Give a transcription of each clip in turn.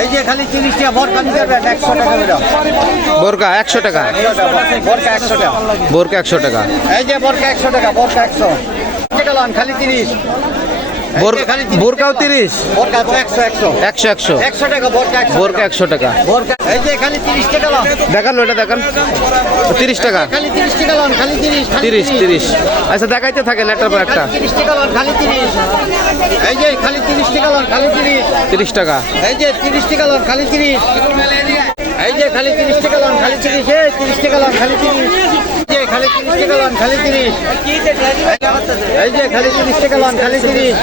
এই যে খালি 30 টাকা বোরকা নিতে পারবেন 100 টাকা করে। বোরকা 100 টাকা, বোরকা 100 টাকা। বোরকা 100 টাকা, এই যে বোরকা 100 টাকা, বোরকা 100 টাকা লন খালি 30। বোরকাও 30, বোরকা 100 100 100 100 টাকা বোরকা 100 বোরকা 100 টাকা। বোরকা এই যে খালি 30 টাকা লন। দেখান ওটা দেখান, 30 টাকা, খালি 30 টাকা লন খালি 30 30। আচ্ছা দেখাইতে থাকেন একটার পর একটা। 30 টাকা লন খালি 30। এই যে খালি 30 টাকা লন খালি 30। 30 টাকা, এই যে 30 টাকা লন খালি 30। এই যে খালি 30 টাকা লন খালি 30। এই 30 টাকা লন খালি 30। এই যে খালি 30 টাকা লন খালি 30। এই যে খালি 30 টাকা লন খালি 30।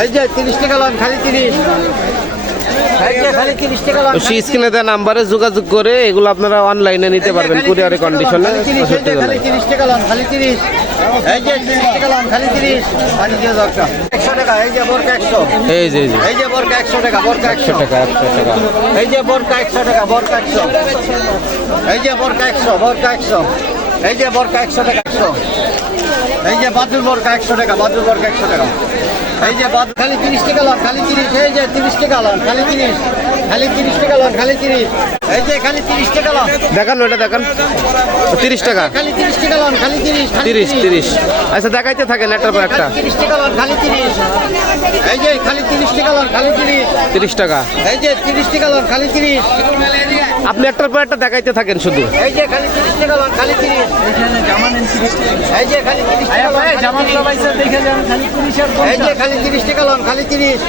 এই যে 30 টাকা লন খালি 30। এই যে খালি 30 টাকা লন। স্ক্রিনে দেওয়া নাম্বারে যোগাযোগ করে এগুলো আপনারা অনলাইনে নিতে পারবেন কুরিয়ারে কন্ডিশনে। খালি 30 টাকা লন খালি 30। এই যে 30 টাকা লন খালি 30। পানি দিয়ে দরকার 100 টাকা। এই যে বোরকা 100। এই যে এই যে বোরকা 100 টাকা, বোরকা 100 টাকা, 100 টাকা। এই যে বোরকা 100 টাকা, বোরকা 100। এই যে বোরকা 100, বোরকা 100। এই যে বোরকা 100 টাকা 100। এই যে বাদুর বোরকা 100 টাকা, বাদুর বোরকা 100 টাকা। এই যে বাদুর খালি 30 টাকা লন খালি 30। এই যে 30 টাকা লন খালি 30। খালি 30 টাকা লন খালি 30। এই যে খালি 30 টাকা লন। দেখান ওটা দেখান, 30 টাকা, খালি 30 টাকা লন খালি 30। 30। আচ্ছা দেখাইতে থাকেন একটার পর একটা। 30 টাকা লন খালি 30। এই যে খালি 30 টাকা লন খালি 30। 30 টাকা। এই যে 30 টাকা লন খালি 30। আপনি একটার পর একটা দেখাইতে থাকেন শুধু। এই যে খালি 30 টাকা লন খালি 30। এই যে খালি 30 টাকা লন জামান লাগাইছে দেখে যান খালি 30 আর 50। এই যে খালি 30 টাকা লন খালি 30।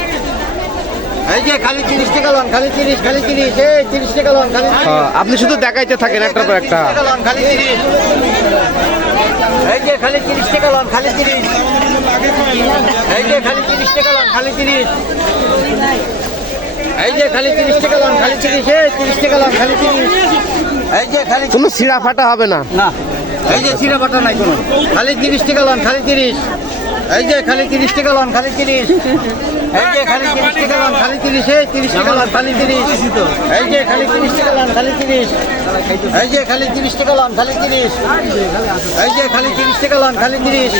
এই যে খালি 30 টাকা লন খালি 30 খালি 30। এই 30 টাকা লন খালি 30। আপনি শুধু দেখাইতে থাকেন একটার পর একটা। 30 টাকা লন খালি 30। এই যে খালি 30 টাকা লন খালি 30। এই যে খালি 30 টাকা লন খালি 30। এই যে খালি 30 টাকা লন খালি 30। এই 30 টাকা লন খালি 30। এই যে খালি কোনো ছিঁড়া ফাটা হবে না। না, এই যে চিরা বাটা নাই কোনো। খালি 30 টাকা লন খালি 30। এই যে খালি 30 টাকা লন খালি 30। এই যে খালি 30 টাকা লন খালি 30। এই 30 টাকা লন খালি 30। এই যে খালি 30 টাকা লন খালি 30। এই যে খালি 30 টাকা লন খালি 30। এই যে খালি 30 টাকা লন খালি 30।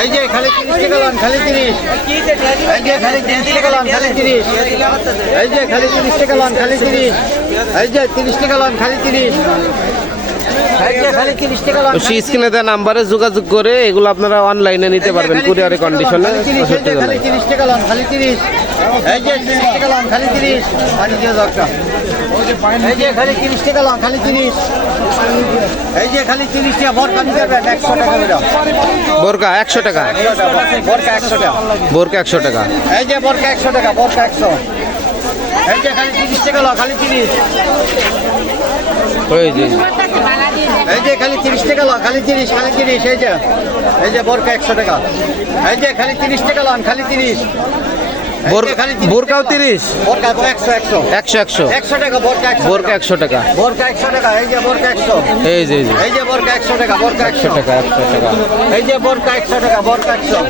এই যে খালি 30 টাকা লন খালি 30। এই যে খালি 30 টাকা লন খালি 30। এই যে খালি 30 টাকা লন খালি 30। এই যে 30 টাকা লন খালি 30। এই যে খালি 30 টাকা লন। স্ক্রিনে দেওয়া নাম্বারে যোগাযোগ করে এগুলো আপনারা অনলাইনে নিতে পারবেন কুরিয়ারে কন্ডিশনে। খালি 30 টাকা লন খালি 30। এই যে 30 টাকা লন খালি 30। পানি দিয়ে দরকার। এই যে খালি 30 টাকা লন খালি 30। এই যে খালি 30 টাকা বোরকা নিতে পারবেন 100 টাকা করে। বোরকা 100 টাকা, বোরকা 100 টাকা। বোরকা 100 টাকা। এই যে বোরকা 100 টাকা, বোরকা 100। এই যে খালি 30 টাকা লন খালি 30। ওই যে এই যে খালি 30 টাকা লন খালি 30 খালি 30। এই যে বোরকা 100 টাকা। এই যে খালি 30 টাকা লন খালি 30। বোরকাও 30, বোরকা 100 100 100 টাকা বোরকা 100। বোরকা 100 টাকা। বোরকা 100 টাকা। এই যে বোরকা 100। এই যে এই যে বোরকা 100 টাকা, বোরকা 100 100 টাকা, 100 টাকা। এই যে বোরকা 100 টাকা, বোরকা 100।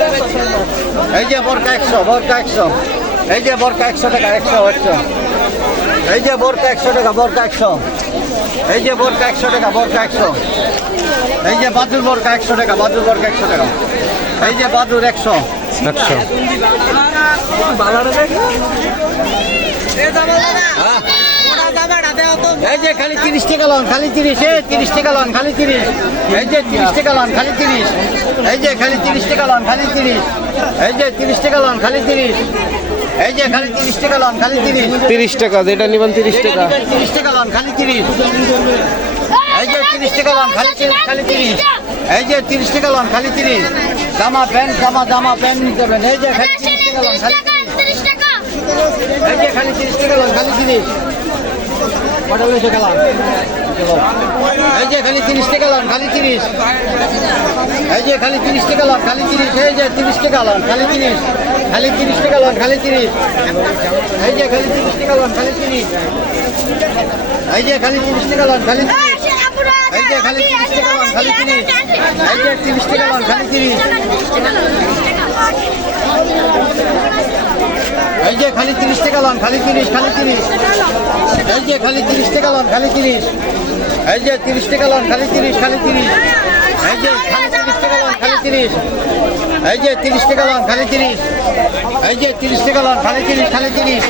এই যে বোরকা 100, বোরকা 100। এই যে বোরকা 100 টাকা, 100 100। এই যে বোরকা 100 টাকা, বোরকা 100। এই যে বোরকা 100 টাকা, বোরকা 100। এই যে বাদুর বোরকা 100 টাকা, বাদুর বোরকা 100 টাকা। এই যে বাদুর 100। 100। এই যে খালি 30 টাকা লন খালি 30। এই 30 টাকা লন খালি 30। এই যে 30 টাকা লন খালি 30। এই যে খালি 30 টাকা লন খালি 30। এই যে 30 টাকা লন খালি 30। এই যে খালি 30 টাকা লন খালি 30। 30 টাকা, যেটা নিবেন 30 টাকা। 30 টাকা লন খালি 30। এই যে 30 টাকা লন খালি 30 খালি 30। এই যে 30 টাকা লন খালি 30। জামা প্যান্ট জামা প্যান্ট নিতে পারেন। এই যে খালি 30 টাকা লন খালি 30। এই যে খালি 30 টাকা লন খালি 30। কটা লইছে গেলাম। এই যে খালি 30 টাকা লন খালি 30। এই যে খালি 30 টাকা লন খালি 30। এই যে 30 টাকা লন খালি 30। খালি 30 টাকা লন খালি 30। এই যে খালি 30 টাকা লন খালি 30। এই যে খালি 30 টাকা লন খালি 30। এই যে খালি 30 টাকা লন খালি 30। এই যে 30 টাকা লন খালি 30। এই যে খালি 30 টাকা লন খালি 30 খালি 30। এই যে খালি 30 টাকা লন খালি 30। এই যে 30 টাকা লন খালি 30 খালি 30। এই যে খালি 30 টাকা লন খালি 30। এই যে 30 টাকা লন খালি 30। এই যে 30 টাকা লন খালি 30 খালি 30।